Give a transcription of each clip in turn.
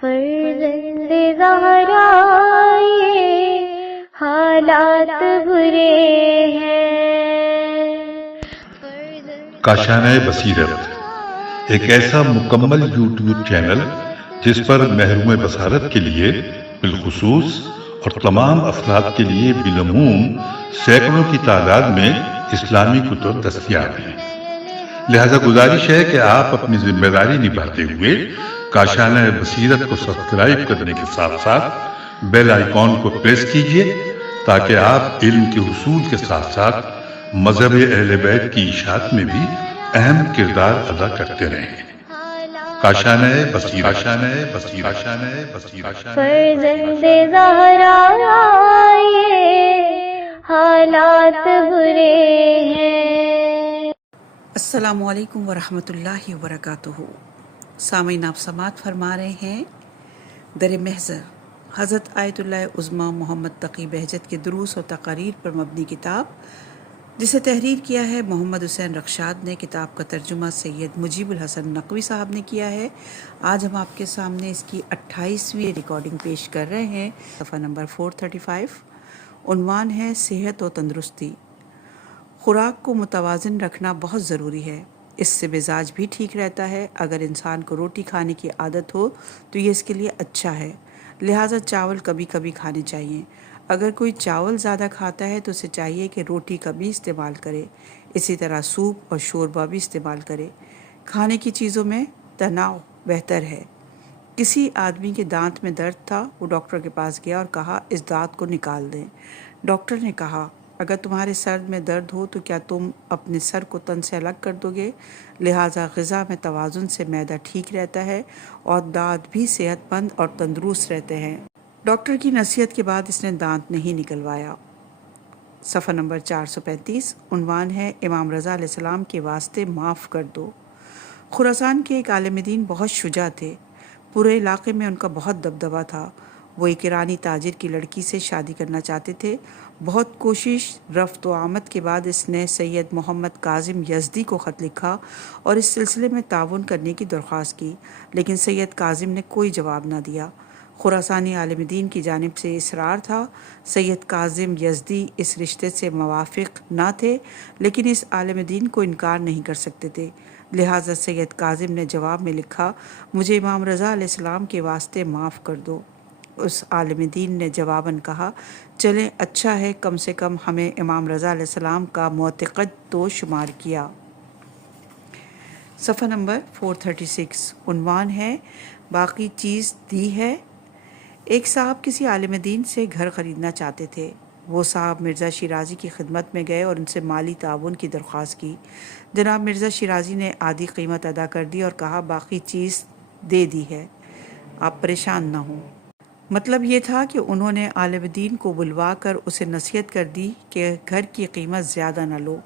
فرزند زہرا یہ حالات برے ہیں۔ کاشانہ بصیرت ایک ایسا مکمل یوٹیوب چینل جس پر محروم بصارت کے لیے بالخصوص اور تمام افراد کے لیے بالعموم سینکڑوں کی تعداد میں اسلامی کتب دستیاب ہیں۔ لہذا گزارش ہے کہ آپ اپنی ذمہ داری نبھاتے ہوئے کاشانہ بصیرت کو سبسکرائب کرنے کے ساتھ ساتھ بیل آئیکن کو پریس کیجئے تاکہ آپ علم کے حصول کے ساتھ ساتھ مذہب اہل بیت کی اشاعت میں بھی اہم کردار ادا کرتے رہیں۔ کاشانہ بصیرت۔ فرزند زہرا یہ حالات برے ہیں۔ السلام علیکم ورحمۃ اللہ وبرکاتہ۔ سامعین، آپ سماعت فرما رہے ہیں در محضر حضرت آیت اللہ عظمیٰ محمد تقی بہجت کے دروس و تقاریر پر مبنی کتاب، جسے تحریر کیا ہے محمد حسین رخشاد نے۔ کتاب کا ترجمہ سید مجیب الحسن نقوی صاحب نے کیا ہے۔ آج ہم آپ کے سامنے اس کی 28ویں ریکارڈنگ پیش کر رہے ہیں۔ صفحہ نمبر 435، عنوان ہے صحت و تندرستی۔ خوراک کو متوازن رکھنا بہت ضروری ہے، اس سے مزاج بھی ٹھیک رہتا ہے۔ اگر انسان کو روٹی کھانے کی عادت ہو تو یہ اس کے لیے اچھا ہے، لہٰذا چاول کبھی کبھی کھانے چاہیے۔ اگر کوئی چاول زیادہ کھاتا ہے تو اسے چاہیے کہ روٹی کا بھی استعمال کرے، اسی طرح سوپ اور شوربہ بھی استعمال کرے۔ کھانے کی چیزوں میں تنوع بہتر ہے۔ کسی آدمی کے دانت میں درد تھا، وہ ڈاکٹر کے پاس گیا اور کہا اس دانت کو نکال دیں۔ ڈاکٹر نے کہا اگر تمہارے سر میں درد ہو تو کیا تم اپنے سر کو تن سے الگ کر دو گے؟ لہٰذا غذا میں توازن سے معدہ ٹھیک رہتا ہے اور دانت بھی صحت مند اور تندرست رہتے ہیں۔ ڈاکٹر کی نصیحت کے بعد اس نے دانت نہیں نکلوایا۔ صفحہ نمبر 435، عنوان ہے امام رضا علیہ السلام کے واسطے معاف کر دو۔ خراسان کے ایک عالم دین بہت شجاع تھے، پورے علاقے میں ان کا بہت دبدبہ تھا۔ وہ ایک ایرانی تاجر کی لڑکی سے شادی کرنا چاہتے تھے۔ بہت کوشش رفت و آمد کے بعد اس نے سید محمد کاظم یزدی کو خط لکھا اور اس سلسلے میں تعاون کرنے کی درخواست کی، لیکن سید کاظم نے کوئی جواب نہ دیا۔ خراسانی عالم دین کی جانب سے اصرار تھا۔ سید کاظم یزدی اس رشتے سے موافق نہ تھے، لیکن اس عالم دین کو انکار نہیں کر سکتے تھے۔ لہٰذا سید کاظم نے جواب میں لکھا مجھے امام رضا علیہ السلام کے واسطے معاف کر دو۔ اس عالم دین نے جواباً کہا چلیں اچھا ہے، کم سے کم ہمیں امام رضا علیہ السلام کا معتقد تو شمار کیا۔ صفحہ نمبر 436، عنوان ہے باقی چیز دی ہے۔ ایک صاحب کسی عالم دین سے گھر خریدنا چاہتے تھے۔ وہ صاحب مرزا شیرازی کی خدمت میں گئے اور ان سے مالی تعاون کی درخواست کی۔ جناب مرزا شیرازی نے آدھی قیمت ادا کر دی اور کہا باقی چیز دے دی ہے، آپ پریشان نہ ہوں۔ مطلب یہ تھا کہ انہوں نے عالم دین کو بلوا کر اسے نصیحت کر دی کہ گھر کی قیمت زیادہ نہ لو،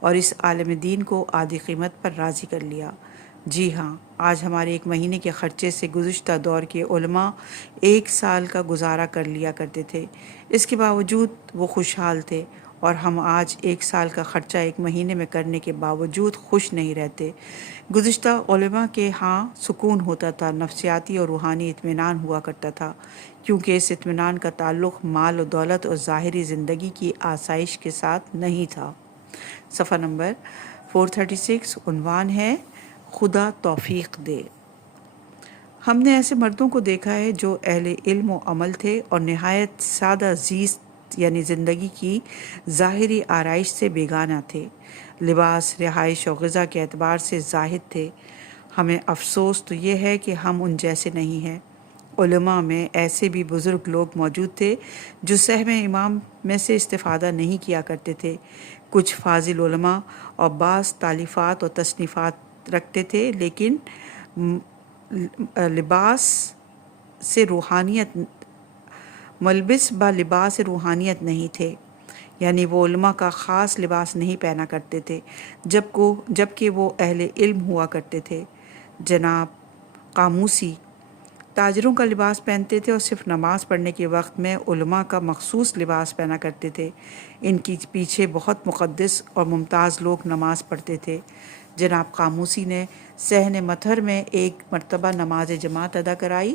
اور اس عالم دین کو آدھی قیمت پر راضی کر لیا۔ جی ہاں، آج ہمارے ایک مہینے کے خرچے سے گزشتہ دور کے علماء ایک سال کا گزارا کر لیا کرتے تھے، اس کے باوجود وہ خوشحال تھے، اور ہم آج ایک سال کا خرچہ ایک مہینے میں کرنے کے باوجود خوش نہیں رہتے۔ گزشتہ علماء کے ہاں سکون ہوتا تھا، نفسیاتی اور روحانی اطمینان ہوا کرتا تھا، کیونکہ اس اطمینان کا تعلق مال و دولت اور ظاہری زندگی کی آسائش کے ساتھ نہیں تھا۔ صفحہ نمبر 436، عنوان ہے خدا توفیق دے۔ ہم نے ایسے مردوں کو دیکھا ہے جو اہل علم و عمل تھے اور نہایت سادہ زیست یعنی زندگی کی ظاہری آرائش سے بیگانہ تھے، لباس، رہائش اور غذا کے اعتبار سے زاہد تھے۔ ہمیں افسوس تو یہ ہے کہ ہم ان جیسے نہیں ہیں۔ علماء میں ایسے بھی بزرگ لوگ موجود تھے جو سہم امام میں سے استفادہ نہیں کیا کرتے تھے۔ کچھ فاضل علماء اور بعض تالیفات اور تصنیفات رکھتے تھے، لیکن ملبس با لباس روحانیت نہیں تھے، یعنی وہ علماء کا خاص لباس نہیں پہنا کرتے تھے جبکہ وہ اہل علم ہوا کرتے تھے۔ جناب قاموسی تاجروں کا لباس پہنتے تھے اور صرف نماز پڑھنے کے وقت میں علماء کا مخصوص لباس پہنا کرتے تھے۔ ان کی پیچھے بہت مقدس اور ممتاز لوگ نماز پڑھتے تھے۔ جناب قاموسی نے صحن مطہر میں ایک مرتبہ نماز جماعت ادا کرائی۔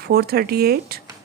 438।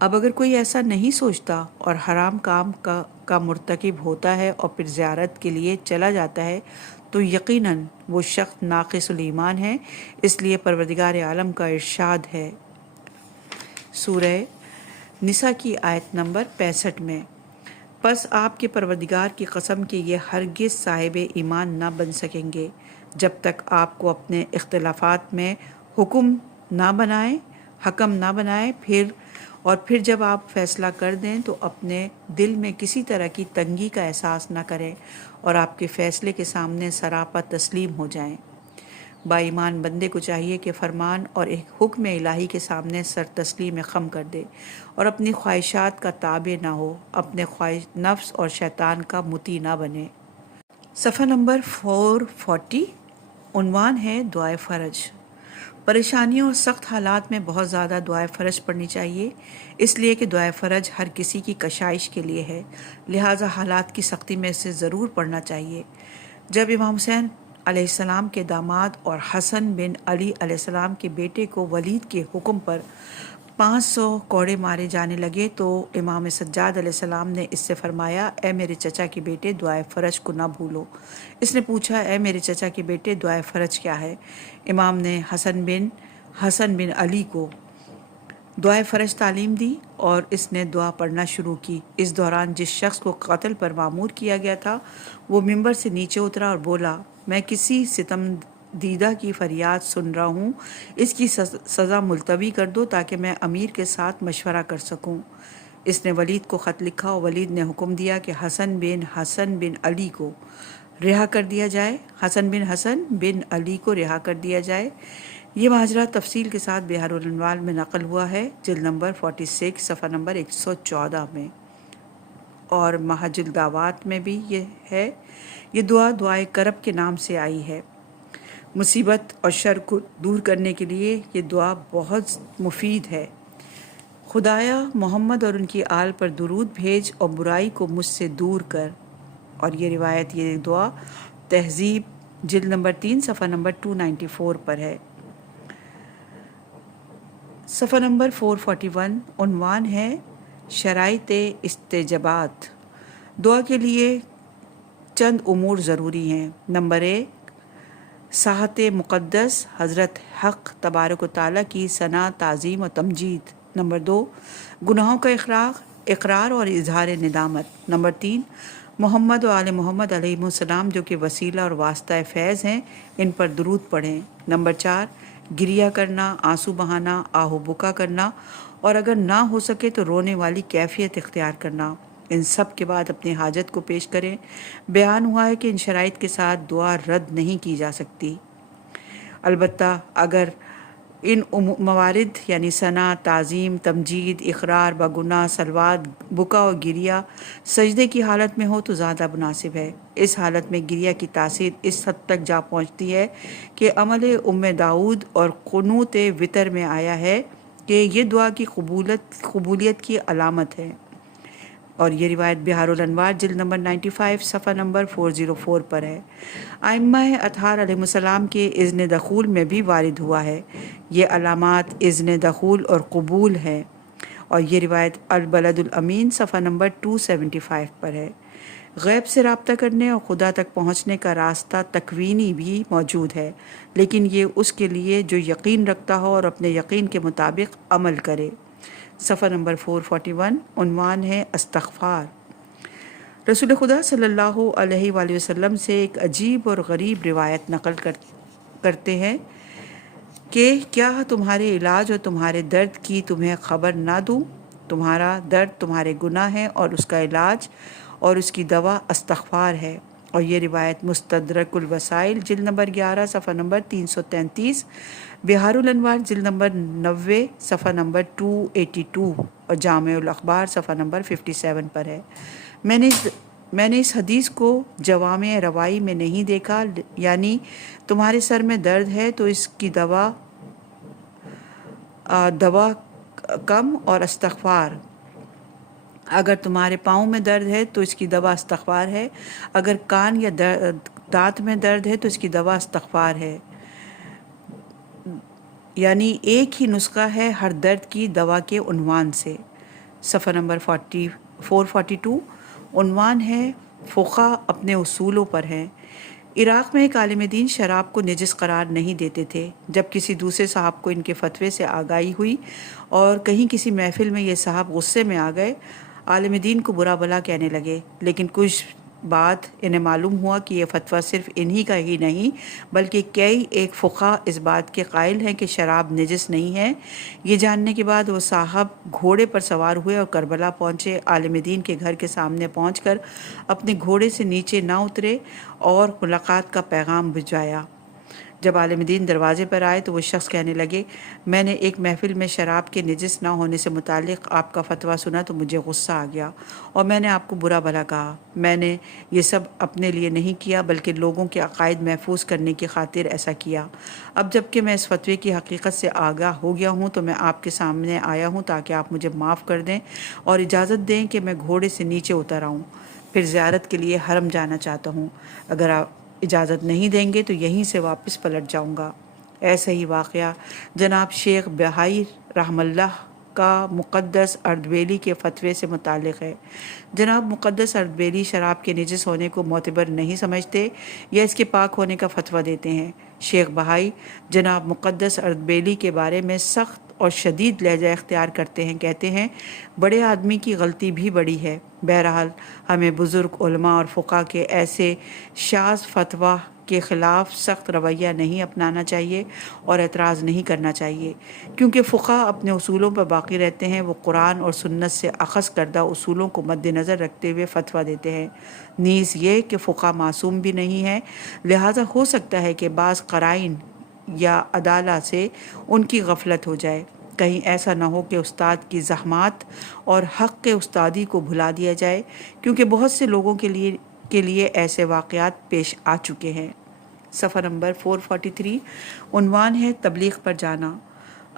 اب اگر کوئی ایسا نہیں سوچتا اور حرام کام کا مرتکب ہوتا ہے اور پھر زیارت کے لیے چلا جاتا ہے تو یقیناً وہ شخص ناقص الایمان ہے۔ اس لیے پروردگار عالم کا ارشاد ہے سورہ نساء کی آیت نمبر 65 میں، پس آپ کے پروردگار کی قسم کہ یہ ہرگز صاحب ایمان نہ بن سکیں گے جب تک آپ کو اپنے اختلافات میں حکم نہ بنائے پھر جب آپ فیصلہ کر دیں تو اپنے دل میں کسی طرح کی تنگی کا احساس نہ کریں اور آپ کے فیصلے کے سامنے سراپا تسلیم ہو جائیں۔ با ایمان بندے کو چاہیے کہ فرمان اور ایک حکم الہی کے سامنے سر تسلیم خم کر دے اور اپنی خواہشات کا تابع نہ ہو، اپنے نفس اور شیطان کا مطیع نہ بنے۔ صفحہ نمبر 440 عنوان ہے دعائے فرج۔ پریشانیوں اور سخت حالات میں بہت زیادہ دعائے فرج پڑھنی چاہیے، اس لیے کہ دعائے فرج ہر کسی کی کشائش کے لیے ہے، لہٰذا حالات کی سختی میں اسے ضرور پڑھنا چاہیے۔ جب امام حسین علیہ السلام کے داماد اور حسن بن علی علیہ السلام کے بیٹے کو ولید کے حکم پر 500 کوڑے مارے جانے لگے تو امام سجاد علیہ السلام نے اس سے فرمایا، اے میرے چچا کے بیٹے دعائے فرج کو نہ بھولو۔ اس نے پوچھا، اے میرے چچا کے بیٹے دعائے فرج کیا ہے؟ امام نے حسن بن علی کو دعائے فرج تعلیم دی اور اس نے دعا پڑھنا شروع کی۔ اس دوران جس شخص کو قتل پر مامور کیا گیا تھا وہ ممبر سے نیچے اترا اور بولا، میں کسی ستم دیدہ کی فریاد سن رہا ہوں، اس کی سزا ملتوی کر دو تاکہ میں امیر کے ساتھ مشورہ کر سکوں۔ اس نے ولید کو خط لکھا اور ولید نے حکم دیا کہ حسن بن علی کو رہا کر دیا جائے۔ حسن بن علی کو رہا کر دیا جائے۔ یہ ماجرا تفصیل کے ساتھ بحار الانوار میں نقل ہوا ہے، جلد نمبر 46 صفحہ نمبر 114 میں، اور محج الدعوات میں بھی یہ ہے۔ یہ دعائے کرب کے نام سے آئی ہے۔ مصیبت اور شر کو دور کرنے کے لیے یہ دعا بہت مفید ہے۔ خدایا محمد اور ان کی آل پر درود بھیج اور برائی کو مجھ سے دور کر۔ اور یہ دعا تہذیب جلد نمبر 3 صفحہ نمبر 294 پر ہے۔ صفحہ نمبر 441 عنوان ہے شرائط استجابت۔ دعا کے لیے چند امور ضروری ہیں۔ نمبر 1، ساحت مقدس حضرت حق تبارک و تعالیٰ کی ثنا، تعظیم و تمجید۔ نمبر 2، گناہوں کا اقرار اور اظہار ندامت۔ نمبر 3، محمد و آل محمد علیہ السلام جو کہ وسیلہ اور واسطہ فیض ہیں، ان پر درود پڑھیں۔ نمبر 4، گریہ کرنا، آنسو بہانا، آہ و بکا کرنا، اور اگر نہ ہو سکے تو رونے والی کیفیت اختیار کرنا۔ ان سب کے بعد اپنی حاجت کو پیش کریں۔ بیان ہوا ہے کہ ان شرائط کے ساتھ دعا رد نہیں کی جا سکتی، البتہ اگر ان موارد یعنی ثنا، تعظیم، تمجید، اقرار بگناہ، صلوات، بکا و گریہ سجدے کی حالت میں ہو تو زیادہ مناسب ہے۔ اس حالت میں گریہ کی تاثیر اس حد تک جا پہنچتی ہے کہ عمل داؤد اور قنوت وتر میں آیا ہے کہ یہ دعا کی قبولیت کی علامت ہے، اور یہ روایت بحار الانوار جلد نمبر 95 صفحہ نمبر 404 پر ہے۔ ائمہ اطہار علیہ السلام کے اذن دخول میں بھی وارد ہوا ہے۔ یہ علامات اذن دخول اور قبول ہیں، اور یہ روایت البلد الامین صفحہ نمبر 275 پر ہے۔ غیب سے رابطہ کرنے اور خدا تک پہنچنے کا راستہ تکوینی بھی موجود ہے، لیکن یہ اس کے لیے جو یقین رکھتا ہو اور اپنے یقین کے مطابق عمل کرے۔ صفحہ نمبر 441 عنوان ہے استغفار۔ رسول خدا صلی اللہ علیہ وآلہ وسلم سے ایک عجیب اور غریب روایت نقل کرتے ہیں کہ کیا تمہارے علاج اور تمہارے درد کی تمہیں خبر نہ دوں؟ تمہارا درد تمہارے گناہ ہے اور اس کا علاج اور اس کی دوا استغفار ہے۔ اور یہ روایت مستدرک الوسائل جلد نمبر 11 صفحہ نمبر 333، بحار الانوار جلد نمبر 90 صفحہ نمبر 282 اور جامع الاخبار صفحہ نمبر 57 پر ہے۔ میں نے اس حدیث کو جوامع روائی میں نہیں دیکھا، یعنی تمہارے سر میں درد ہے تو اس کی دوا کم اور استغفار، اگر تمہارے پاؤں میں درد ہے تو اس کی دوا استغفار ہے، اگر کان یا دانت میں درد ہے تو اس کی دوا استغفار ہے، یعنی ایک ہی نسخہ ہے ہر درد کی دوا کے عنوان سے۔ صفحہ نمبر 442. عنوان ہے فقہ اپنے اصولوں پر ہیں. عراق میں ایک عالم دین شراب کو نجس قرار نہیں دیتے تھے. جب کسی دوسرے صاحب کو ان کے فتوے سے آگاہی ہوئی اور کہیں کسی محفل میں یہ صاحب غصے میں آ گئے، عالم دین کو برا بھلا کہنے لگے. لیکن کچھ بعد انہیں معلوم ہوا کہ یہ فتویٰ صرف انہی کا ہی نہیں بلکہ کئی ایک فقہ اس بات کے قائل ہیں کہ شراب نجس نہیں ہے. یہ جاننے کے بعد وہ صاحب گھوڑے پر سوار ہوئے اور کربلا پہنچے. عالم دین کے گھر کے سامنے پہنچ کر اپنے گھوڑے سے نیچے نہ اترے اور ملاقات کا پیغام بھجوایا. جب عالم دین دروازے پر آئے تو وہ شخص کہنے لگے، میں نے ایک محفل میں شراب کے نجس نہ ہونے سے متعلق آپ کا فتویٰ سنا تو مجھے غصہ آ گیا اور میں نے آپ کو برا بھلا کہا. میں نے یہ سب اپنے لیے نہیں کیا بلکہ لوگوں کے عقائد محفوظ کرنے کی خاطر ایسا کیا. اب جب کہ میں اس فتوے کی حقیقت سے آگاہ ہو گیا ہوں تو میں آپ کے سامنے آیا ہوں تاکہ آپ مجھے معاف کر دیں اور اجازت دیں کہ میں گھوڑے سے نیچے اتر آؤں. پھر زیارت کے لیے حرم جانا چاہتا ہوں. اگر آپ اجازت نہیں دیں گے تو یہیں سے واپس پلٹ جاؤں گا. ایسا ہی واقعہ جناب شیخ بہائی رحم اللہ کا مقدس اردبیلی کے فتوے سے متعلق ہے. جناب مقدس اردبیلی شراب کے نجس ہونے کو معتبر نہیں سمجھتے یا اس کے پاک ہونے کا فتویٰ دیتے ہیں. شیخ بہائی جناب مقدس اردبیلی کے بارے میں سخت اور شدید لہجہ اختیار کرتے ہیں. کہتے ہیں بڑے آدمی کی غلطی بھی بڑی ہے. بہرحال ہمیں بزرگ علماء اور فقہ کے ایسے شاذ فتویٰ کے خلاف سخت رویہ نہیں اپنانا چاہیے اور اعتراض نہیں کرنا چاہیے، کیونکہ فقہ اپنے اصولوں پر باقی رہتے ہیں. وہ قرآن اور سنت سے اخذ کردہ اصولوں کو مد نظر رکھتے ہوئے فتویٰ دیتے ہیں. نیز یہ کہ فقہ معصوم بھی نہیں ہیں، لہٰذا ہو سکتا ہے کہ بعض قرائن یا عدالہ سے ان کی غفلت ہو جائے. کہیں ایسا نہ ہو کہ استاد کی زحمات اور حق کے استادی کو بھلا دیا جائے، کیونکہ بہت سے لوگوں کے لیے ایسے واقعات پیش آ چکے ہیں. صفحہ نمبر 443. عنوان ہے تبلیغ پر جانا.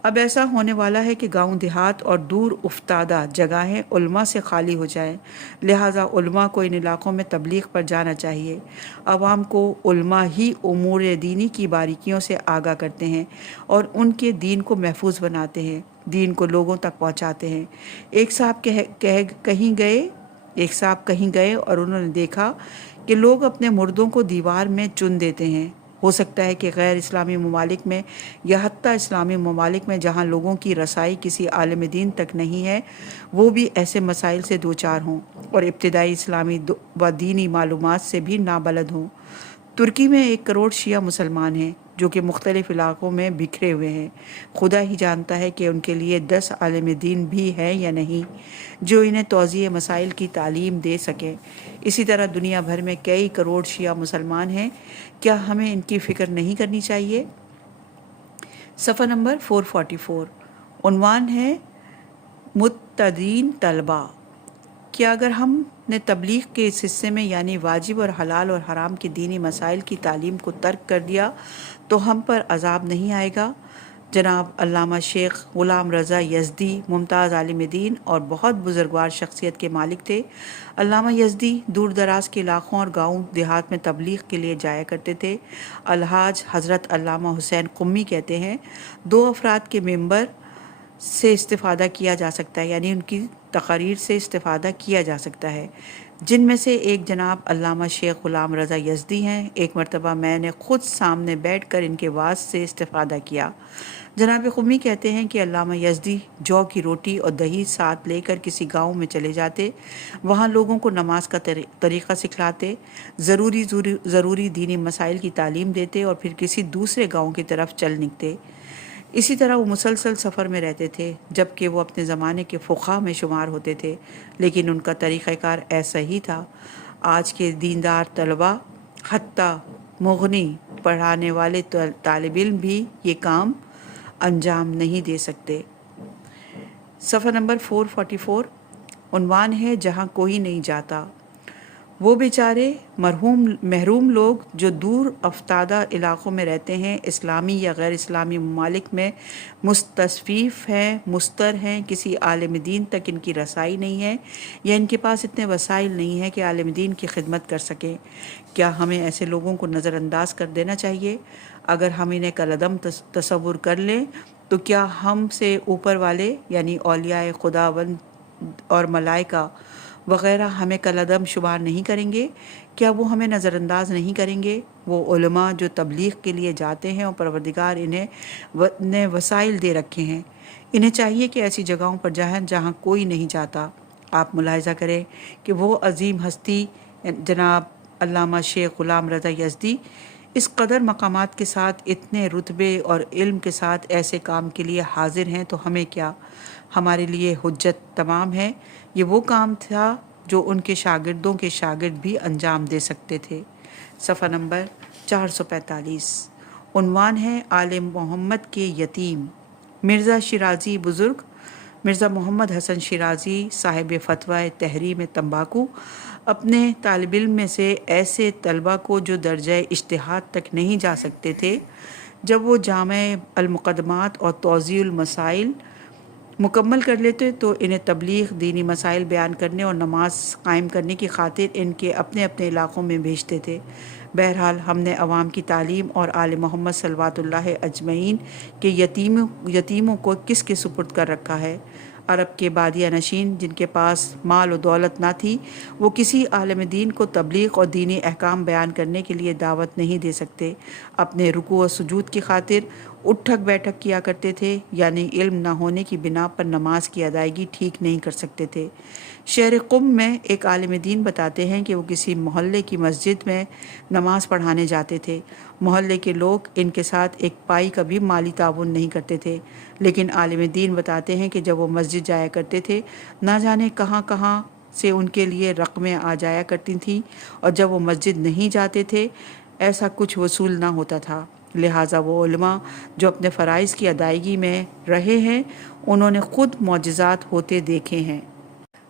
اب ایسا ہونے والا ہے کہ گاؤں دیہات اور دور افتادہ جگہیں علماء سے خالی ہو جائیں، لہٰذا علماء کو ان علاقوں میں تبلیغ پر جانا چاہیے. عوام کو علماء ہی امور دینی کی باریکیوں سے آگاہ کرتے ہیں اور ان کے دین کو محفوظ بناتے ہیں، دین کو لوگوں تک پہنچاتے ہیں. ایک صاحب کہیں گئے اور انہوں نے دیکھا کہ لوگ اپنے مردوں کو دیوار میں چن دیتے ہیں. ہو سکتا ہے کہ غیر اسلامی ممالک میں یا حتیٰ اسلامی ممالک میں جہاں لوگوں کی رسائی کسی عالم دین تک نہیں ہے وہ بھی ایسے مسائل سے دوچار ہوں اور ابتدائی اسلامی و دینی معلومات سے بھی نابلد ہوں. ترکی میں 1 کروڑ شیعہ مسلمان ہیں جو کہ مختلف علاقوں میں بکھرے ہوئے ہیں. خدا ہی جانتا ہے کہ ان کے لیے 10 عالم دین بھی ہیں یا نہیں جو انہیں توضیح مسائل کی تعلیم دے سکیں. اسی طرح دنیا بھر میں کئی کروڑ شیعہ مسلمان ہیں. کیا ہمیں ان کی فکر نہیں کرنی چاہیے؟ صفحہ نمبر 444. عنوان ہے متدین طلبہ. کیا اگر ہم نے تبلیغ کے اس حصے میں یعنی واجب اور حلال اور حرام کے دینی مسائل کی تعلیم کو ترک کر دیا تو ہم پر عذاب نہیں آئے گا؟ جناب علامہ شیخ غلام رضا یزدی ممتاز عالم دین اور بہت بزرگوار شخصیت کے مالک تھے. علامہ یزدی دور دراز کے علاقوں اور گاؤں دیہات میں تبلیغ کے لیے جایا کرتے تھے. الحاج حضرت علامہ حسین قمی کہتے ہیں 2 افراد کے ممبر سے استفادہ کیا جا سکتا ہے، یعنی ان کی تقاریر سے استفادہ کیا جا سکتا ہے، جن میں سے ایک جناب علامہ شیخ غلام رضا یزدی ہیں. ایک مرتبہ میں نے خود سامنے بیٹھ کر ان کے وعظ سے استفادہ کیا. جناب قمی کہتے ہیں کہ علامہ یزدی جو کی روٹی اور دہی ساتھ لے کر کسی گاؤں میں چلے جاتے، وہاں لوگوں کو نماز کا طریقہ سکھلاتے، ضروری دینی مسائل کی تعلیم دیتے اور پھر کسی دوسرے گاؤں کی طرف چل نکلتے. اسی طرح وہ مسلسل سفر میں رہتے تھے، جبکہ وہ اپنے زمانے کے فقہا میں شمار ہوتے تھے، لیکن ان کا طریقہ کار ایسا ہی تھا. آج کے دیندار طلباء حتیٰ مغنی پڑھانے والے طالب علم بھی یہ کام انجام نہیں دے سکتے. صفحہ نمبر 444. عنوان ہے جہاں کوئی نہیں جاتا. وہ بیچارے محروم لوگ جو دور افتادہ علاقوں میں رہتے ہیں، اسلامی یا غیر اسلامی ممالک میں مستصفیف ہیں، مستر ہیں، کسی عالم دین تک ان کی رسائی نہیں ہے یا ان کے پاس اتنے وسائل نہیں ہیں کہ عالم دین کی خدمت کر سکیں. کیا ہمیں ایسے لوگوں کو نظر انداز کر دینا چاہیے؟ اگر ہم انہیں کالعدم تصور کر لیں تو کیا ہم سے اوپر والے یعنی اولیاء خداوند اور ملائکہ وغیرہ ہمیں کالعدم شمار نہیں کریں گے؟ کیا وہ ہمیں نظر انداز نہیں کریں گے؟ وہ علماء جو تبلیغ کے لیے جاتے ہیں اور پروردگار انہیں وسائل دے رکھے ہیں، انہیں چاہیے کہ ایسی جگہوں پر جائیں جہاں کوئی نہیں جاتا۔ آپ ملاحظہ کریں کہ وہ عظیم ہستی جناب علامہ شیخ غلام رضا یزدی اس قدر مقامات کے ساتھ، اتنے رتبے اور علم کے ساتھ ایسے کام کے لیے حاضر ہیں، تو ہمیں کیا؟ ہمارے لیے حجت تمام ہے۔ یہ وہ کام تھا جو ان کے شاگردوں کے شاگرد بھی انجام دے سکتے تھے۔ صفحہ نمبر 445، عنوان ہے آل محمد کے یتیم۔ مرزا شیرازی بزرگ مرزا محمد حسن شیرازی صاحب فتویٰ تحریم تمباکو اپنے طالب علم میں سے ایسے طلبہ کو جو درجہ اجتہاد تک نہیں جا سکتے تھے، جب وہ جامع المقدمات اور توضیح المسائل مکمل کر لیتے تو انہیں تبلیغ، دینی مسائل بیان کرنے اور نماز قائم کرنے کی خاطر ان کے اپنے اپنے علاقوں میں بھیجتے تھے۔ بہرحال ہم نے عوام کی تعلیم اور آل محمد صلوات اللہ اجمعین کے یتیموں کو کس کے سپرد کر رکھا ہے؟ عرب کے بادیہ نشین جن کے پاس مال و دولت نہ تھی، وہ کسی عالم دین کو تبلیغ اور دینی احکام بیان کرنے کے لیے دعوت نہیں دے سکتے۔ اپنے رکوع و سجود کی خاطر اٹھک بیٹھک کیا کرتے تھے، یعنی علم نہ ہونے کی بنا پر نماز کی ادائیگی ٹھیک نہیں کر سکتے تھے۔ شہر قم میں ایک عالم دین بتاتے ہیں کہ وہ کسی محلے کی مسجد میں نماز پڑھانے جاتے تھے۔ محلے کے لوگ ان کے ساتھ ایک پائی کا بھی مالی تعاون نہیں کرتے تھے، لیکن عالم دین بتاتے ہیں کہ جب وہ مسجد جایا کرتے تھے، نہ جانے کہاں کہاں سے ان کے لیے رقمیں آ جایا کرتی تھیں، اور جب وہ مسجد نہیں جاتے تھے ایسا کچھ وصول نہ ہوتا تھا۔ لہٰذا وہ علماء جو اپنے فرائض کی ادائیگی میں رہے ہیں، انہوں نے خود معجزات ہوتے دیکھے ہیں۔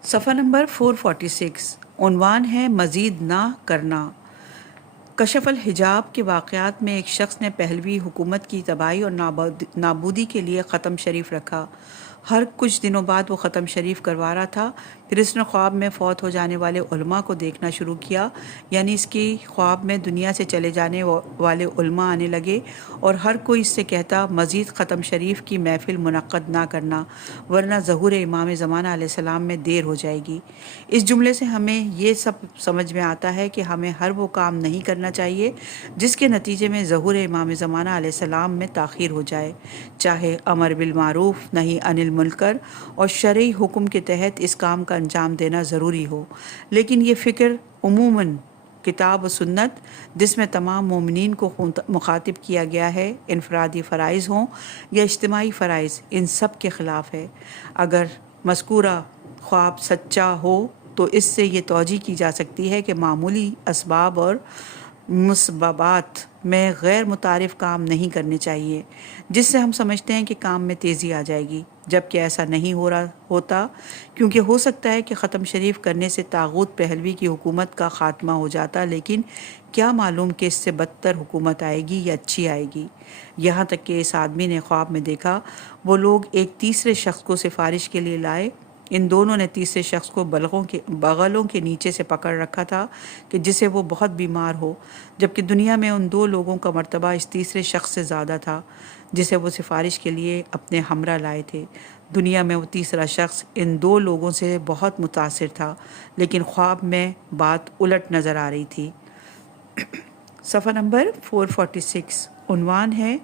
صفحہ نمبر 446، عنوان ہے مزید نہ کرنا۔ کشف الحجاب کے واقعات میں ایک شخص نے پہلوی حکومت کی تباہی اور نابودی کے لیے ختم شریف رکھا۔ ہر کچھ دنوں بعد وہ ختم شریف کروا رہا تھا۔ پھر اس نے خواب میں فوت ہو جانے والے علماء کو دیکھنا شروع کیا، یعنی اس کی خواب میں دنیا سے چلے جانے والے علماء آنے لگے، اور ہر کوئی اس سے کہتا مزید ختم شریف کی محفل منعقد نہ کرنا، ورنہ ظہور امام زمانہ علیہ السلام میں دیر ہو جائے گی۔ اس جملے سے ہمیں یہ سب سمجھ میں آتا ہے کہ ہمیں ہر وہ کام نہیں کرنا چاہیے جس کے نتیجے میں ظہور امام زمانہ علیہ السلام میں تاخیر ہو جائے، چاہے امر بالمعروف نہی عن المنکر اور شرعی حکم کے تحت اس کام کا انجام دینا ضروری ہو، لیکن یہ فکر عموماً کتاب و سنت جس میں تمام مومنین کو مخاطب کیا گیا ہے، انفرادی فرائض ہوں یا اجتماعی فرائض، ان سب کے خلاف ہے۔ اگر مذکورہ خواب سچا ہو تو اس سے یہ توجیہ کی جا سکتی ہے کہ معمولی اسباب اور مسببات میں غیر متعارف کام نہیں کرنے چاہیے، جس سے ہم سمجھتے ہیں کہ کام میں تیزی آ جائے گی، جبکہ ایسا نہیں ہوتا، کیونکہ ہو سکتا ہے کہ ختم شریف کرنے سے طاغوت پہلوی کی حکومت کا خاتمہ ہو جاتا، لیکن کیا معلوم کہ اس سے بدتر حکومت آئے گی یا اچھی آئے گی۔ یہاں تک کہ اس آدمی نے خواب میں دیکھا وہ لوگ ایک تیسرے شخص کو سفارش کے لیے لائے، ان دونوں نے تیسرے شخص کو بغلوں کے نیچے سے پکڑ رکھا تھا کہ جسے وہ بہت بیمار ہو، جبکہ دنیا میں ان دو لوگوں کا مرتبہ اس تیسرے شخص سے زیادہ تھا جسے وہ سفارش کے لیے اپنے ہمراہ لائے تھے۔ دنیا میں وہ تیسرا شخص ان دو لوگوں سے بہت متاثر تھا، لیکن خواب میں بات الٹ نظر آ رہی تھی۔ صفحہ نمبر 446، عنوان ہے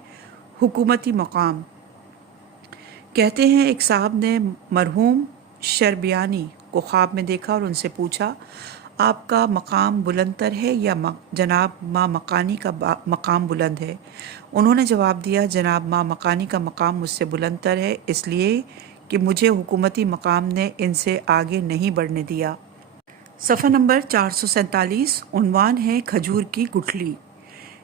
حکومتی مقام۔ کہتے ہیں ایک صاحب نے مرحوم شربیانی کو خواب میں دیکھا اور ان سے پوچھا، آپ کا مقام بلند تر ہے یا جناب ماں مکانی کا مقام بلند ہے؟ انہوں نے جواب دیا، جناب ماں مکانی کا مقام مجھ سے بلند تر ہے، اس لیے کہ مجھے حکومتی مقام نے ان سے آگے نہیں بڑھنے دیا۔ صفحہ نمبر 447، عنوان ہے کھجور کی گٹھلی۔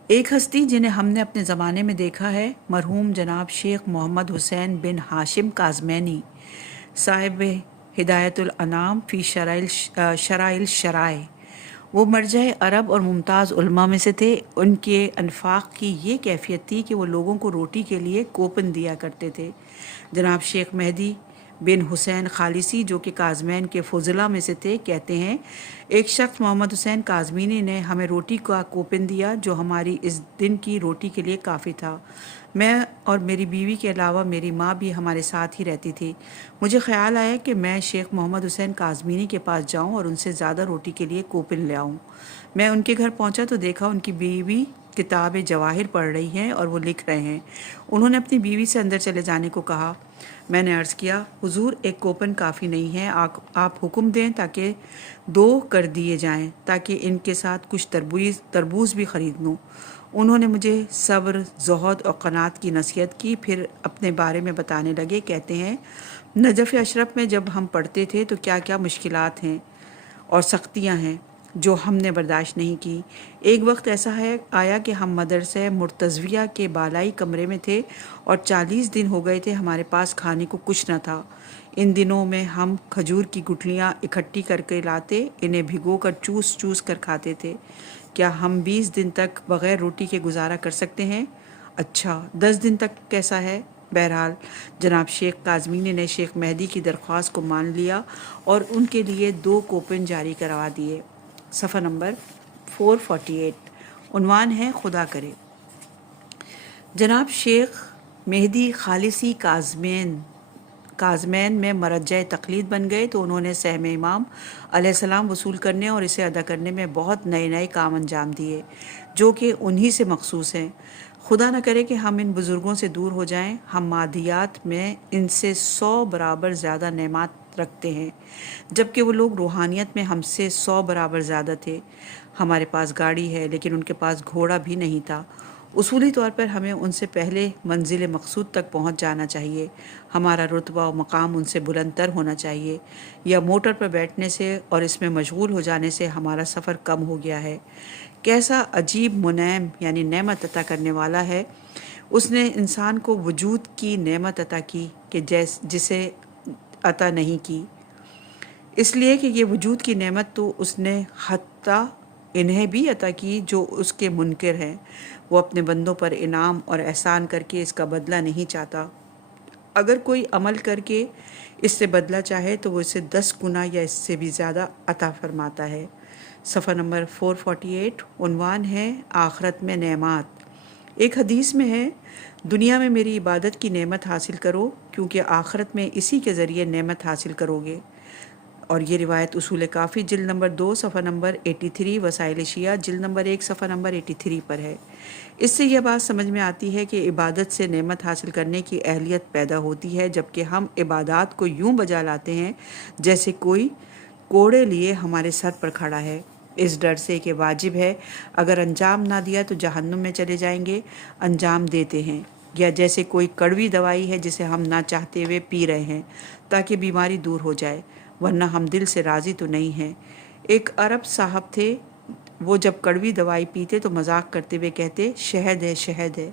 ایک ہستی جنہیں ہم نے اپنے زمانے میں دیکھا ہے، مرحوم جناب شیخ محمد حسین بن ہاشم کاظمینی صاحب ہدایت الانام فی شرائع الشرائع، وہ مرجع عرب اور ممتاز علماء میں سے تھے۔ ان کے انفاق کی یہ کیفیت تھی کہ وہ لوگوں کو روٹی کے لیے کوپن دیا کرتے تھے۔ جناب شیخ مہدی بن حسین خالصی جو کہ کاظمین کے فضلاء میں سے تھے کہتے ہیں ایک شخص محمد حسین کاظمینی نے ہمیں روٹی کا کوپن دیا جو ہماری اس دن کی روٹی کے لیے کافی تھا۔ میں اور میری بیوی کے علاوہ میری ماں بھی ہمارے ساتھ ہی رہتی تھی۔ مجھے خیال آیا کہ میں شیخ محمد حسین کاظمینی کے پاس جاؤں اور ان سے زیادہ روٹی کے لیے کوپن لے آؤں۔ میں ان کے گھر پہنچا تو دیکھا ان کی بیوی کتاب جواہر پڑھ رہی ہیں اور وہ لکھ رہے ہیں۔ انہوں نے اپنی بیوی سے اندر چلے جانے کو کہا۔ میں نے عرض کیا حضور ایک کوپن کافی نہیں ہے، آپ حکم دیں تاکہ 2 کر دیے جائیں تاکہ ان کے ساتھ کچھ تربوز بھی خرید لوں۔ انہوں نے مجھے صبر، زہد اور قناعت کی نصیحت کی، پھر اپنے بارے میں بتانے لگے۔ کہتے ہیں نجف اشرف میں جب ہم پڑھتے تھے تو کیا کیا مشکلات ہیں اور سختیاں ہیں جو ہم نے برداشت نہیں کی۔ ایک وقت ایسا آیا کہ ہم مدرسہ مرتضویہ کے بالائی کمرے میں تھے اور 40 دن ہو گئے تھے ہمارے پاس کھانے کو کچھ نہ تھا۔ ان دنوں میں ہم کھجور کی گٹلیاں اکٹھی کر کے لاتے، انہیں بھگو کر چوس چوس کر کھاتے تھے۔ کیا ہم 20 دن تک بغیر روٹی کے گزارا کر سکتے ہیں؟ اچھا 10 دن تک کیسا ہے؟ بہرحال جناب شیخ کاظمینی نے شیخ مہدی کی درخواست کو مان لیا اور ان کے لیے 2 کوپن جاری کروا دیے۔ صفحہ نمبر 448 عنوان ہے خدا کرے۔ جناب شیخ مہدی خالصی کاظمین میں مرجع تقلید بن گئے تو انہوں نے سہم امام علیہ السلام وصول کرنے اور اسے ادا کرنے میں بہت نئے کام انجام دیے جو کہ انہی سے مخصوص ہیں۔ خدا نہ کرے کہ ہم ان بزرگوں سے دور ہو جائیں۔ ہم مادیات میں ان سے 100 برابر زیادہ نعمات رکھتے ہیں، جبکہ وہ لوگ روحانیت میں ہم سے 100 برابر زیادہ تھے۔ ہمارے پاس گاڑی ہے لیکن ان کے پاس گھوڑا بھی نہیں تھا۔ اصولی طور پر ہمیں ان سے پہلے منزل مقصود تک پہنچ جانا چاہیے۔ ہمارا رتبہ و مقام ان سے بلند تر ہونا چاہیے، یا موٹر پر بیٹھنے سے اور اس میں مشغول ہو جانے سے ہمارا سفر کم ہو گیا ہے۔ کیسا عجیب منعم یعنی نعمت عطا کرنے والا ہے۔ اس نے انسان کو وجود کی نعمت عطا کی کہ جسے عطا نہیں کی، اس لیے کہ یہ وجود کی نعمت تو اس نے حتیٰ انہیں بھی عطا کی جو اس کے منکر ہیں۔ وہ اپنے بندوں پر انعام اور احسان کر کے اس کا بدلہ نہیں چاہتا۔ اگر کوئی عمل کر کے اس سے بدلہ چاہے تو وہ اسے 10 گنا یا اس سے بھی زیادہ عطا فرماتا ہے۔ صفحہ نمبر 448 عنوان ہے آخرت میں نعمات۔ ایک حدیث میں ہے دنیا میں میری عبادت کی نعمت حاصل کرو کیونکہ آخرت میں اسی کے ذریعے نعمت حاصل کرو گے۔ اور یہ روایت اصول کافی جلد نمبر 2 صفحہ نمبر 83، وسائل شیعہ جلد نمبر 1 صفحہ نمبر 83 پر ہے۔ اس سے یہ بات سمجھ میں آتی ہے کہ عبادت سے نعمت حاصل کرنے کی اہلیت پیدا ہوتی ہے، جبکہ ہم عبادات کو یوں بجا لاتے ہیں جیسے کوئی کوڑے لیے ہمارے سر پر کھڑا ہے، اس ڈر سے کہ واجب ہے، اگر انجام نہ دیا تو جہنم میں چلے جائیں گے، انجام دیتے ہیں، یا جیسے کوئی کڑوی دوائی ہے جسے ہم نہ چاہتے ہوئے پی رہے ہیں تاکہ بیماری دور ہو جائے، ورنہ ہم دل سے راضی تو نہیں ہیں۔ ایک عرب صاحب تھے، وہ جب کڑوی دوائی پیتے تو مذاق کرتے ہوئے کہتے شہد ہے شہد ہے۔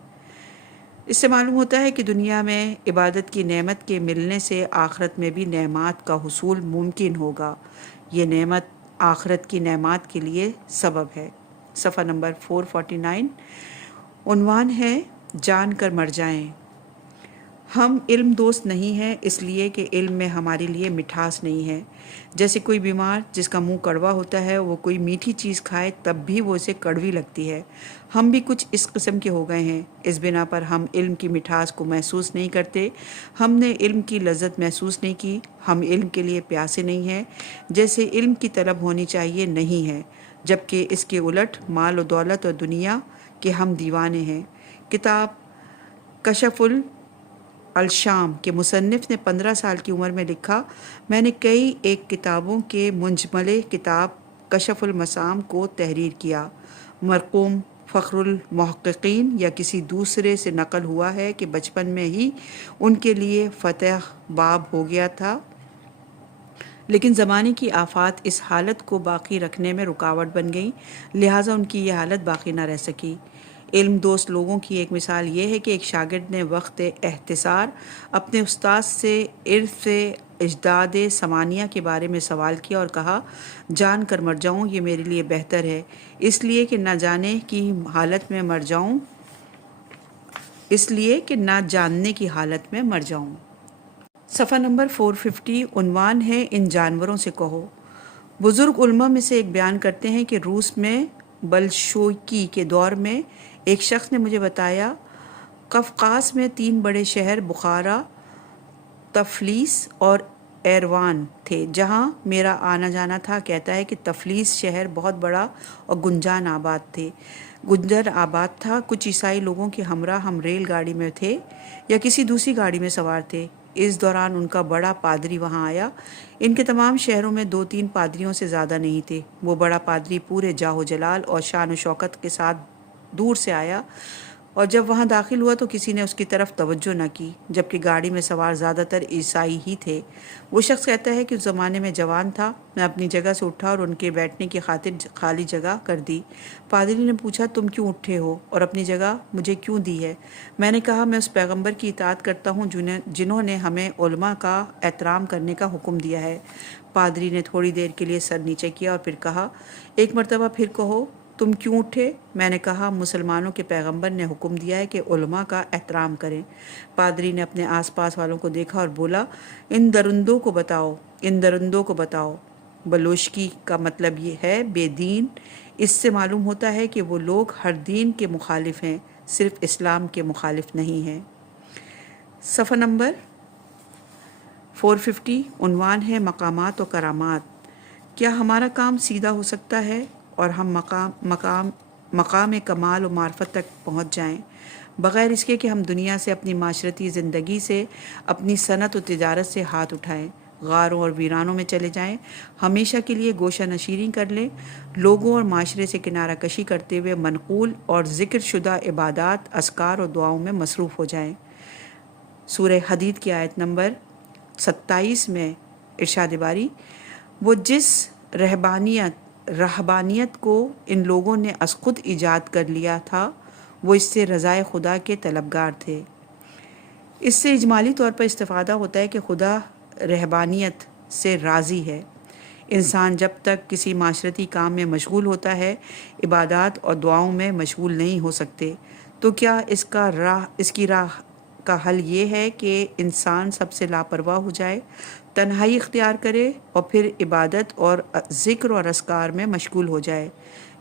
اس سے معلوم ہوتا ہے کہ دنیا میں عبادت کی نعمت کے ملنے سے آخرت میں بھی نعمات کا حصول ممکن ہوگا۔ یہ نعمت آخرت کی نعمات کے لیے سبب ہے۔ صفحہ نمبر 449 عنوان ہے جان کر مر جائیں۔ ہم علم دوست نہیں ہیں اس لیے کہ علم میں ہمارے لیے مٹھاس نہیں ہے۔ جیسے کوئی بیمار جس کا منہ کڑوا ہوتا ہے، وہ کوئی میٹھی چیز کھائے تب بھی وہ اسے کڑوی لگتی ہے۔ ہم بھی کچھ اس قسم کے ہو گئے ہیں، اس بنا پر ہم علم کی مٹھاس کو محسوس نہیں کرتے۔ ہم نے علم کی لذت محسوس نہیں کی، ہم علم کے لیے پیاسے نہیں ہیں جیسے علم کی طلب ہونی چاہیے نہیں ہے، جبکہ اس کے الٹ مال و دولت اور دنیا کے ہم دیوانے ہیں۔ کتاب کشف الشام کے مصنف نے 15 سال کی عمر میں لکھا، میں نے کئی ایک کتابوں کے منجملے کتاب کشف المسام کو تحریر کیا۔ مرقوم فخر المحققین یا کسی دوسرے سے نقل ہوا ہے کہ بچپن میں ہی ان کے لیے فتح باب ہو گیا تھا، لیکن زمانے کی آفات اس حالت کو باقی رکھنے میں رکاوٹ بن گئی، لہٰذا ان کی یہ حالت باقی نہ رہ سکی۔ علم دوست لوگوں کی ایک مثال یہ ہے کہ ایک شاگرد نے وقت احتسار اپنے استاد سے ارث اجداد ثمانیہ کے بارے میں سوال کیا اور کہا جان کر مر جاؤں یہ میرے لیے بہتر ہے، اس لیے کہ نہ جانے کی حالت میں مر جاؤں، صفحہ نمبر 450 عنوان ہے ان جانوروں سے کہو۔ بزرگ علماء میں سے ایک بیان کرتے ہیں کہ روس میں بلشویکی کے دور میں ایک شخص نے مجھے بتایا قفقاز میں 3 بڑے شہر بخارا، تفلیس اور ایروان تھے جہاں میرا آنا جانا تھا۔ کہتا ہے کہ تفلیس شہر بہت بڑا اور گنجر آباد تھا۔ کچھ عیسائی لوگوں کے ہمراہ ہم ریل گاڑی میں تھے یا کسی دوسری گاڑی میں سوار تھے۔ اس دوران ان کا بڑا پادری وہاں آیا۔ ان کے تمام شہروں میں 2-3 پادریوں سے زیادہ نہیں تھے۔ وہ بڑا پادری پورے جاہ و جلال اور شان و شوکت کے ساتھ دور سے آیا اور جب وہاں داخل ہوا تو کسی نے اس کی طرف توجہ نہ کی، جبکہ گاڑی میں سوار زیادہ تر عیسائی ہی تھے۔ وہ شخص کہتا ہے کہ اس زمانے میں جوان تھا۔ میں اپنی جگہ سے اٹھا اور ان کے بیٹھنے کی خاطر خالی جگہ کر دی۔ پادری نے پوچھا تم کیوں اٹھے ہو اور اپنی جگہ مجھے کیوں دی ہے؟ میں نے کہا میں اس پیغمبر کی اطاعت کرتا ہوں جنہوں نے ہمیں علماء کا احترام کرنے کا حکم دیا ہے۔ پادری نے تھوڑی دیر کے لیے سر نیچے کیا اور پھر کہا ایک مرتبہ پھر کہو تم کیوں اٹھے؟ میں نے کہا مسلمانوں کے پیغمبر نے حکم دیا ہے کہ علماء کا احترام کریں۔ پادری نے اپنے آس پاس والوں کو دیکھا اور بولا ان درندوں کو بتاؤ۔ بلوشکی کا مطلب یہ ہے بے دین۔ اس سے معلوم ہوتا ہے کہ وہ لوگ ہر دین کے مخالف ہیں، صرف اسلام کے مخالف نہیں ہیں۔ صفحہ نمبر 450 عنوان ہے مقامات و کرامات۔ کیا ہمارا کام سیدھا ہو سکتا ہے اور ہم مقام کمال و معرفت تک پہنچ جائیں بغیر اس کے کہ ہم دنیا سے، اپنی معاشرتی زندگی سے، اپنی صنعت و تجارت سے ہاتھ اٹھائیں، غاروں اور ویرانوں میں چلے جائیں، ہمیشہ کے لیے گوشہ نشینی کر لیں، لوگوں اور معاشرے سے کنارہ کشی کرتے ہوئے منقول اور ذکر شدہ عبادات، اذکار اور دعاؤں میں مصروف ہو جائیں؟ سورہ حدید کی آیت نمبر 27 میں ارشاد باری وہ جس رہبانیت کو ان لوگوں نے از خود ایجاد کر لیا تھا وہ اس سے رضائے خدا کے طلبگار تھے۔ اس سے اجمالی طور پر استفادہ ہوتا ہے کہ خدا رہبانیت سے راضی ہے۔ انسان جب تک کسی معاشرتی کام میں مشغول ہوتا ہے، عبادات اور دعاؤں میں مشغول نہیں ہو سکتے، تو کیا اس کی راہ کا حل یہ ہے کہ انسان سب سے لاپرواہ ہو جائے، تنہائی اختیار کرے اور پھر عبادت اور ذکر اور اذکار میں مشغول ہو جائے،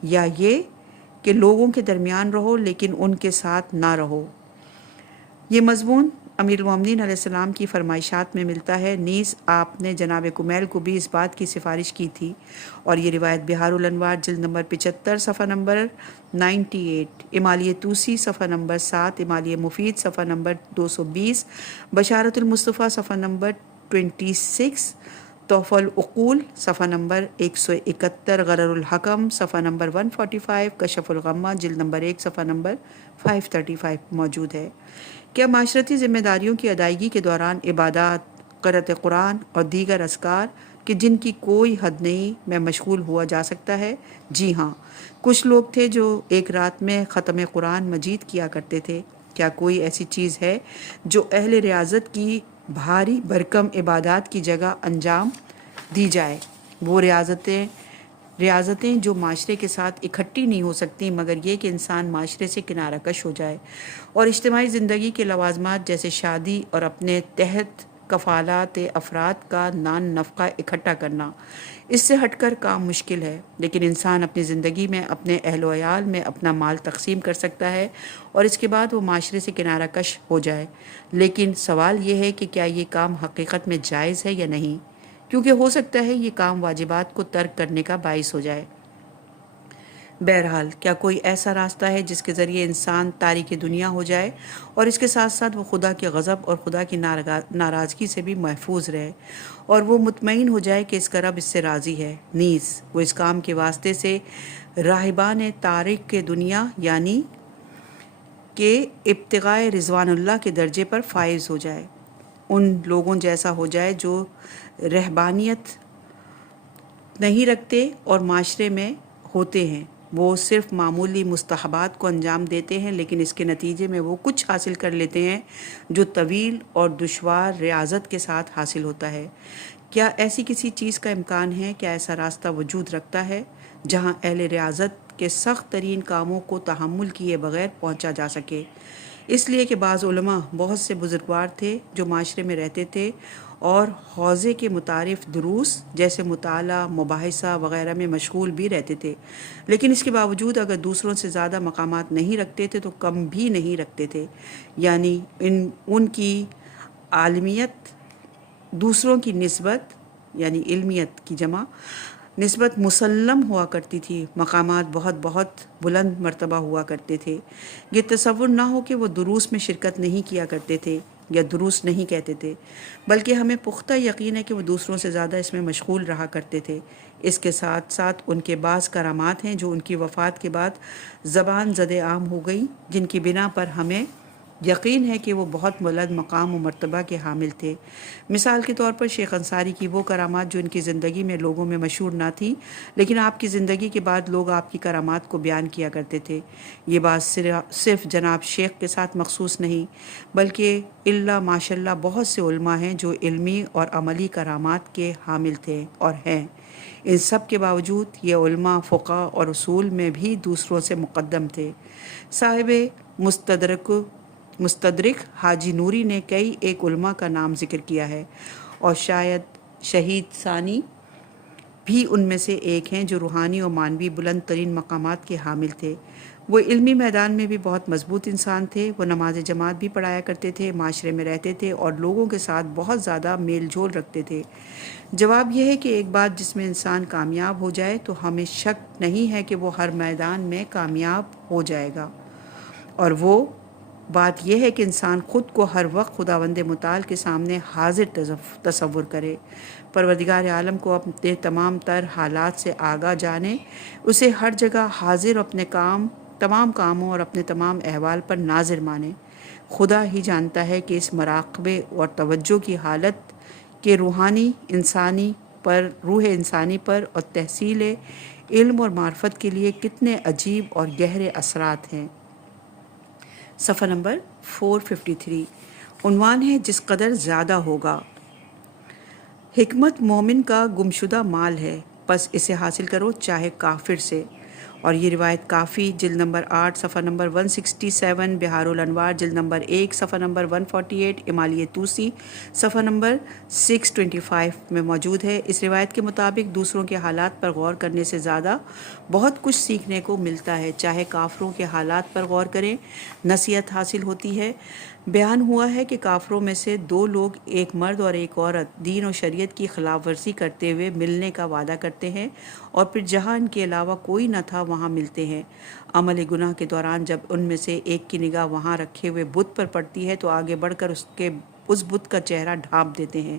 یا یہ کہ لوگوں کے درمیان رہو لیکن ان کے ساتھ نہ رہو؟ یہ مضمون امیر المومنین علیہ السلام کی فرمائشات میں ملتا ہے۔ نیز آپ نے جناب کمیل کو بھی اس بات کی سفارش کی تھی، اور یہ روایت بہار الانوار جلد نمبر 75 صفحہ نمبر 98، امالیہ توسی صفحہ نمبر 7، امالیہ مفید صفحہ نمبر 220، بشارت المصطفیٰ صفحہ نمبر 26، تحفہ العقول صفحہ نمبر 171، غرر الحکم صفحہ نمبر 145، کشف الغمہ جلد نمبر 1 صفحہ نمبر 535 موجود ہے۔ کیا معاشرتی ذمہ داریوں کی ادائیگی کے دوران عبادات، قرأت قرآن اور دیگر اذکار کہ جن کی کوئی حد نہیں میں مشغول ہوا جا سکتا ہے؟ جی ہاں، کچھ لوگ تھے جو ایک رات میں ختم قرآن مجید کیا کرتے تھے۔ کیا کوئی ایسی چیز ہے جو اہل ریاضت کی بھاری بھرکم عبادات کی جگہ انجام دی جائے؟ وہ ریاضتیں جو معاشرے کے ساتھ اکٹھی نہیں ہو سکتی، مگر یہ کہ انسان معاشرے سے کنارہ کش ہو جائے اور اجتماعی زندگی کے لوازمات جیسے شادی اور اپنے تحت کفالات افراد کا نان نفقہ اکٹھا کرنا، اس سے ہٹ کر کام مشکل ہے۔ لیکن انسان اپنی زندگی میں اپنے اہل و عیال میں اپنا مال تقسیم کر سکتا ہے اور اس کے بعد وہ معاشرے سے کنارہ کش ہو جائے۔ لیکن سوال یہ ہے کہ کیا یہ کام حقیقت میں جائز ہے یا نہیں، کیونکہ ہو سکتا ہے یہ کام واجبات کو ترک کرنے کا باعث ہو جائے۔ بہرحال کیا کوئی ایسا راستہ ہے جس کے ذریعے انسان تاریک دنیا ہو جائے اور اس کے ساتھ ساتھ وہ خدا کے غضب اور خدا کی ناراضگی سے بھی محفوظ رہے، اور وہ مطمئن ہو جائے کہ اس کا رب اس سے راضی ہے؟ نیز وہ اس کام کے واسطے سے راہبان تارک کے دنیا یعنی کہ ابتغاء رضوان اللہ کے درجے پر فائز ہو جائے، ان لوگوں جیسا ہو جائے جو رہبانیت نہیں رکھتے اور معاشرے میں ہوتے ہیں۔ وہ صرف معمولی مستحبات کو انجام دیتے ہیں، لیکن اس کے نتیجے میں وہ کچھ حاصل کر لیتے ہیں جو طویل اور دشوار ریاضت کے ساتھ حاصل ہوتا ہے۔ کیا ایسی کسی چیز کا امکان ہے؟ کیا ایسا راستہ وجود رکھتا ہے جہاں اہل ریاضت کے سخت ترین کاموں کو تحمل کیے بغیر پہنچا جا سکے؟ اس لیے کہ بعض علماء بہت سے بزرگوار تھے جو معاشرے میں رہتے تھے اور حوزے کے متعارف دروس جیسے مطالعہ مباحثہ وغیرہ میں مشغول بھی رہتے تھے، لیکن اس کے باوجود اگر دوسروں سے زیادہ مقامات نہیں رکھتے تھے تو کم بھی نہیں رکھتے تھے، یعنی ان کی عالمیت دوسروں کی نسبت یعنی علمیت کی جمع نسبت مسلم ہوا کرتی تھی، مقامات بہت بہت بلند مرتبہ ہوا کرتے تھے۔ یہ تصور نہ ہو کہ وہ دروس میں شرکت نہیں کیا کرتے تھے یا دروس نہیں کہتے تھے، بلکہ ہمیں پختہ یقین ہے کہ وہ دوسروں سے زیادہ اس میں مشغول رہا کرتے تھے۔ اس کے ساتھ ساتھ ان کے بعض کرامات ہیں جو ان کی وفات کے بعد زبان زد عام ہو گئی، جن کی بنا پر ہمیں یقین ہے کہ وہ بہت بلند مقام و مرتبہ کے حامل تھے۔ مثال کے طور پر شیخ انصاری کی وہ کرامات جو ان کی زندگی میں لوگوں میں مشہور نہ تھی، لیکن آپ کی زندگی کے بعد لوگ آپ کی کرامات کو بیان کیا کرتے تھے۔ یہ بات صرف جناب شیخ کے ساتھ مخصوص نہیں، بلکہ اللہ ماشاء اللہ بہت سے علماء ہیں جو علمی اور عملی کرامات کے حامل تھے اور ہیں۔ ان سب کے باوجود یہ علماء فقہ اور اصول میں بھی دوسروں سے مقدم تھے۔ صاحب مستدرک حاجی نوری نے کئی ایک علماء کا نام ذکر کیا ہے، اور شاید شہید ثانی بھی ان میں سے ایک ہیں جو روحانی اور معنوی بلند ترین مقامات کے حامل تھے۔ وہ علمی میدان میں بھی بہت مضبوط انسان تھے۔ وہ نماز جماعت بھی پڑھایا کرتے تھے، معاشرے میں رہتے تھے اور لوگوں کے ساتھ بہت زیادہ میل جول رکھتے تھے۔ جواب یہ ہے کہ ایک بات جس میں انسان کامیاب ہو جائے تو ہمیں شک نہیں ہے کہ وہ ہر میدان میں کامیاب ہو جائے گا، اور وہ بات یہ ہے کہ انسان خود کو ہر وقت خداوند متعال کے سامنے حاضر تصور کرے، پروردگار عالم کو اپنے تمام تر حالات سے آگاہ جانے، اسے ہر جگہ حاضر اپنے تمام کاموں اور اپنے تمام احوال پر ناظر مانے۔ خدا ہی جانتا ہے کہ اس مراقبے اور توجہ کی حالت کے روح انسانی پر اور تحصیل علم اور معرفت کے لیے کتنے عجیب اور گہرے اثرات ہیں۔ صفحہ نمبر 453، عنوان ہے جس قدر زیادہ ہوگا۔ حکمت مومن کا گمشدہ مال ہے، پس اسے حاصل کرو چاہے کافر سے۔ اور یہ روایت کافی جلد نمبر 8 صفحہ نمبر 167، بہار الانوار جلد نمبر 1 صفحہ نمبر 148، امالیہ توسی صفحہ نمبر 625 میں موجود ہے۔ اس روایت کے مطابق دوسروں کے حالات پر غور کرنے سے زیادہ بہت کچھ سیکھنے کو ملتا ہے، چاہے کافروں کے حالات پر غور کریں، نصیحت حاصل ہوتی ہے۔ بیان ہوا ہے کہ کافروں میں سے 2 لوگ، ایک مرد اور ایک عورت، دین و شریعت کی خلاف ورزی کرتے ہوئے ملنے کا وعدہ کرتے ہیں اور پھر جہاں ان کے علاوہ کوئی نہ تھا وہاں ملتے ہیں۔ عمل گناہ کے دوران جب ان میں سے ایک کی نگاہ وہاں رکھے ہوئے بت پر پڑتی ہے تو آگے بڑھ کر اس بت کا چہرہ ڈھانپ دیتے ہیں،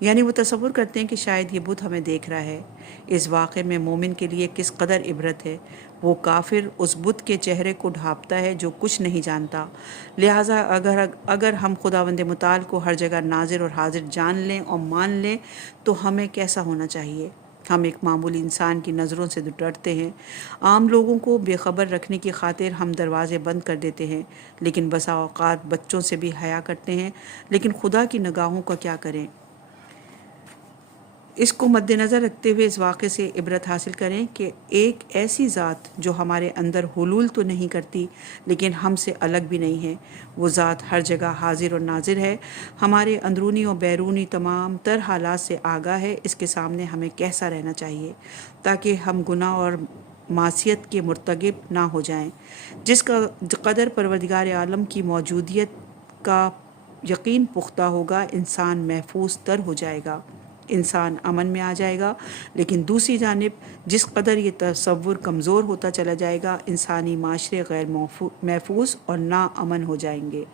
یعنی وہ تصور کرتے ہیں کہ شاید یہ بت ہمیں دیکھ رہا ہے۔ اس واقعے میں مومن کے لیے کس قدر عبرت ہے۔ وہ کافر اس بت کے چہرے کو ڈھانپتا ہے جو کچھ نہیں جانتا۔ لہٰذا اگر ہم خداوند متعال کو ہر جگہ ناظر اور حاضر جان لیں اور مان لیں تو ہمیں کیسا ہونا چاہیے؟ ہم ایک معمولی انسان کی نظروں سے ڈرتے ہیں۔ عام لوگوں کو بے خبر رکھنے کی خاطر ہم دروازے بند کر دیتے ہیں، لیکن بسا اوقات بچوں سے بھی حیا کرتے ہیں، لیکن خدا کی نگاہوں کا کیا کریں؟ اس کو مد نظر رکھتے ہوئے اس واقعے سے عبرت حاصل کریں کہ ایک ایسی ذات جو ہمارے اندر حلول تو نہیں کرتی لیکن ہم سے الگ بھی نہیں ہے، وہ ذات ہر جگہ حاضر اور ناظر ہے، ہمارے اندرونی اور بیرونی تمام تر حالات سے آگاہ ہے۔ اس کے سامنے ہمیں کیسا رہنا چاہیے تاکہ ہم گناہ اور معصیت کے مرتکب نہ ہو جائیں۔ جس کا قدر پروردگار عالم کی موجودیت کا یقین پختہ ہوگا، انسان محفوظ تر ہو جائے گا، انسان امن میں آ جائے گا، لیکن دوسری جانب جس قدر یہ تصور کمزور ہوتا چلا جائے گا، انسانی معاشرے غیر محفوظ اور نا امن ہو جائیں گے۔